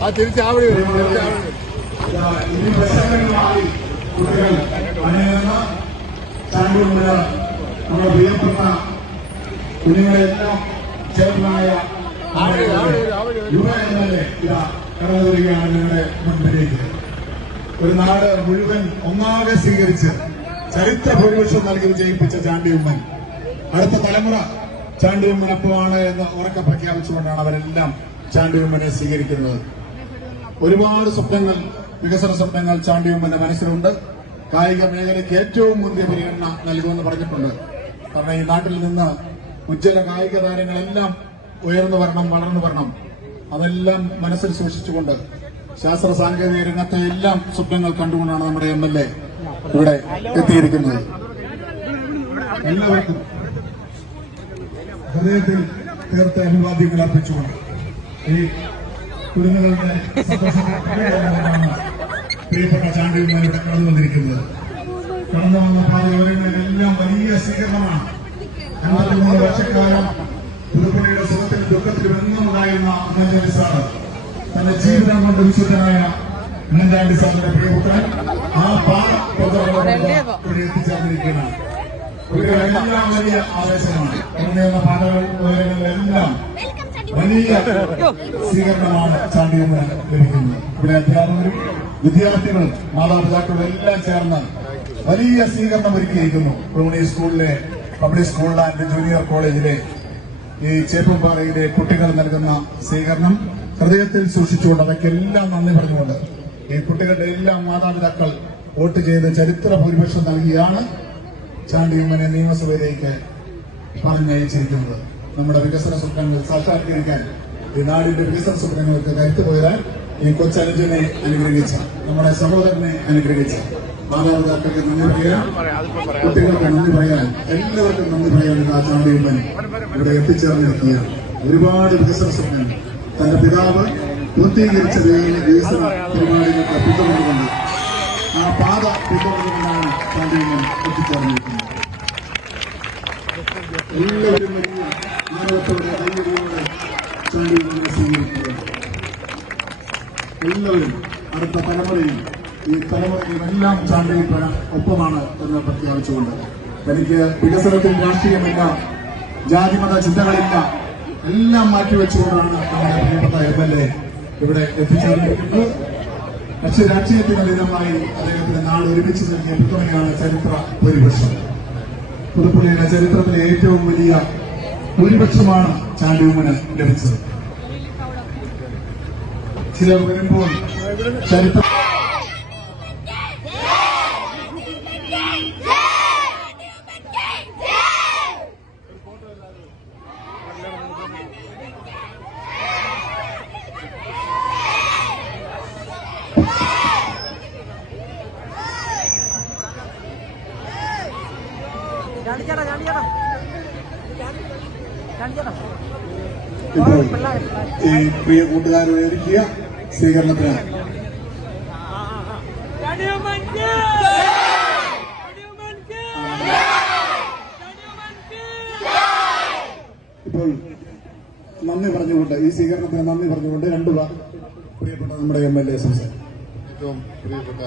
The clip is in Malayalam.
ആ ചാൻഡൂരിന് നമ്മുടെ ചേർന്നായ വരും. ആവടി വരും ഒരു നാട് മുഴുവൻ ഒന്നാകെ സ്വീകരിച്ച് ചരിത്ര ഭൂരിപക്ഷം നൽകി വിജയിപ്പിച്ച ചാണ്ടി ഉമ്മൻ. അടുത്ത തലമുറ ചാണ്ടി ഉമ്മനൊപ്പമാണ് എന്ന് ഉറക്കെ പ്രഖ്യാപിച്ചുകൊണ്ടാണ് അവരെല്ലാം ചാണ്ടി ഉമ്മനെ സ്വീകരിക്കുന്നത്. ഒരുപാട് സ്വപ്നങ്ങൾ വികസന സ്വപ്നങ്ങൾ ചാണ്ടി ഉമ്മന്റെ മനസ്സിലുണ്ട്. കായിക മേഖലയ്ക്ക് ഏറ്റവും മുന്തിയ പരിഗണന നൽകുമെന്ന് പറഞ്ഞിട്ടുണ്ട്. കാരണം ഈ നാട്ടിൽ നിന്ന് ഉജ്ജ്വല കായിക താരങ്ങളെല്ലാം ഉയർന്നു വരണം വളർന്നു വരണം. അതെല്ലാം മനസ്സിൽ സൂക്ഷിച്ചുകൊണ്ട് ശാസ്ത്ര സാങ്കേതിക രംഗത്തെ എല്ലാം സ്വപ്നങ്ങൾ കണ്ടുകൊണ്ടാണ് നമ്മുടെ എം എൽ എ ഇവിടെ എത്തിയിരിക്കുന്നത്. എല്ലാവർക്കും ഹൃദയത്തിൽ തീർത്ത അഭിവാദ്യങ്ങൾ അർപ്പിച്ചുകൊണ്ട് ഈ കുരുന്നുകളുടെ പ്രിയപ്പെട്ട ചാണ്ടിയുമാർ ഇവിടെ കടന്നു വന്നിരിക്കുന്നത്. കടന്നു വന്ന പാതയോരങ്ങളിലെല്ലാം വലിയ സ്വീകരണമാണ്. അൻപത്തിമൂന്ന് വർഷക്കാലം പുതുപ്പള്ളിയുടെ സുഖത്തിന് ദുഃഖത്തിലും എന്നും ഉണ്ടായിരുന്ന സാറ് തന്റെ ജീവിതം കൊണ്ട് വിശുദ്ധനായ ഉമ്മൻചാണ്ടി സാറിന്റെ പ്രിയപുത്രൻ ആ ഇവിടെ എത്തിച്ചേർന്നിരിക്കുകയാണ്. കുട്ടികളെല്ലാം വലിയ ആവേശമാണ്. എന്ന പാതകൾ വലിയ സ്വീകരണമാണ് ചാണ്ടിയെന്ന് ലഭിക്കുന്നത്. ഇവിടെ അധ്യാപകരും വിദ്യാർത്ഥികളും മാതാപിതാക്കളും എല്ലാം ചേർന്ന് വലിയ സ്വീകരണം ഒരുക്കിയിരിക്കുന്നു. പ്രൂണി സ്കൂളിലെ പബ്ലിക് സ്കൂളിലെ ജൂനിയർ കോളേജിലെ ഈ ചേപ്പുംപാറയിലെ കുട്ടികൾ നൽകുന്ന സ്വീകരണം ഹൃദയത്തിൽ സൂക്ഷിച്ചുകൊണ്ട് അവയ്ക്കെല്ലാം നന്ദി പറഞ്ഞുകൊണ്ട് ഈ കുട്ടികളുടെ എല്ലാ മാതാപിതാക്കൾ വോട്ട് ചെയ്ത് ചരിത്ര ഭൂരിപക്ഷം നൽകിയാണ് ചാണ്ടിയമ്മനെ നിയമസഭയിലേക്ക് പറഞ്ഞയച്ചിരിക്കുന്നത്. നമ്മുടെ വികസന സ്വപ്നങ്ങൾ സാക്ഷാത്കരിക്കാൻ ഈ നാടിന്റെ വികസന സ്വപ്നങ്ങൾക്ക് കരുത്തു ഈ കൊച്ചനുജനെ അനുഗ്രഹിച്ച നമ്മുടെ സഹോദരനെ അനുഗ്രഹിച്ച മാതാപിതാക്കൾക്ക് നന്ദി പറയാൻ കുട്ടികൾക്ക് നന്ദി പറയാൻ എല്ലാവർക്കും നന്ദി പറയാൻ ആ ചാണ്ടിയമ്മൻ ഇവിടെ എത്തിച്ചേർന്നിരിക്കുകയാണ്. ഒരുപാട് വികസന സ്വപ്നങ്ങൾ തന്റെ പിതാവ് പൂർത്തീകരിച്ച വികസന പരിപാടികൾക്ക് പിന്തുണന്നുകൊണ്ട് ആ പാത പിന്തുടർന്നുകൊണ്ടാണ് ചാണ്ടിയമ്മൻ എത്തിച്ചേർന്നിരിക്കുന്നത്. എല്ലാവരും എല്ലാവരും അടുത്ത തലമുറയും ഈ തലമുറയും എല്ലാം ചാണ്ടിയപ്പന ഒപ്പമാണ് എന്ന് പ്രഖ്യാപിച്ചുകൊണ്ട്. തനിക്ക് വികസനത്തിൽ രാഷ്ട്രീയമില്ല ജാതിമത ചിന്തകളില്ല എല്ലാം മാറ്റിവെച്ചുകൊണ്ടാണ് നമ്മുടെ പ്രിയപ്പെട്ട എം എൽ എ ഇവിടെ എത്തിച്ചേർന്നിരിക്കുന്നത്. പക്ഷേ രാഷ്ട്രീയത്തിന് അതീതമായി അദ്ദേഹത്തിന് നാട് ഒരുമിച്ച് നൽകിയ പിന്തുണയാണ് ചരിത്ര ഭൂരിപക്ഷം. പുതുപ്പള്ളിയുടെ ചരിത്രത്തിലെ ഏറ്റവും വലിയ ഭൂരിപക്ഷമാണ് ചാണ്ടിയമ്മന് ലഭിച്ചത്. ചിലർ വരുമ്പോൾ ചരിത്രം ഇപ്പോൾ ഈ പ്രിയ കൂട്ടുകാരെ ഒരുക്കിയ സ്വീകരണത്തിനാണ് ഇപ്പോൾ നന്ദി പറഞ്ഞുകൊണ്ട് ഈ സ്വീകരണത്തിന് നന്ദി പറഞ്ഞുകൊണ്ട് രണ്ടു വാക്ക് പ്രിയപ്പെട്ട നമ്മുടെ എം എൽ എ സംസാരിക്കും. ഏറ്റവും പ്രിയപ്പെട്ട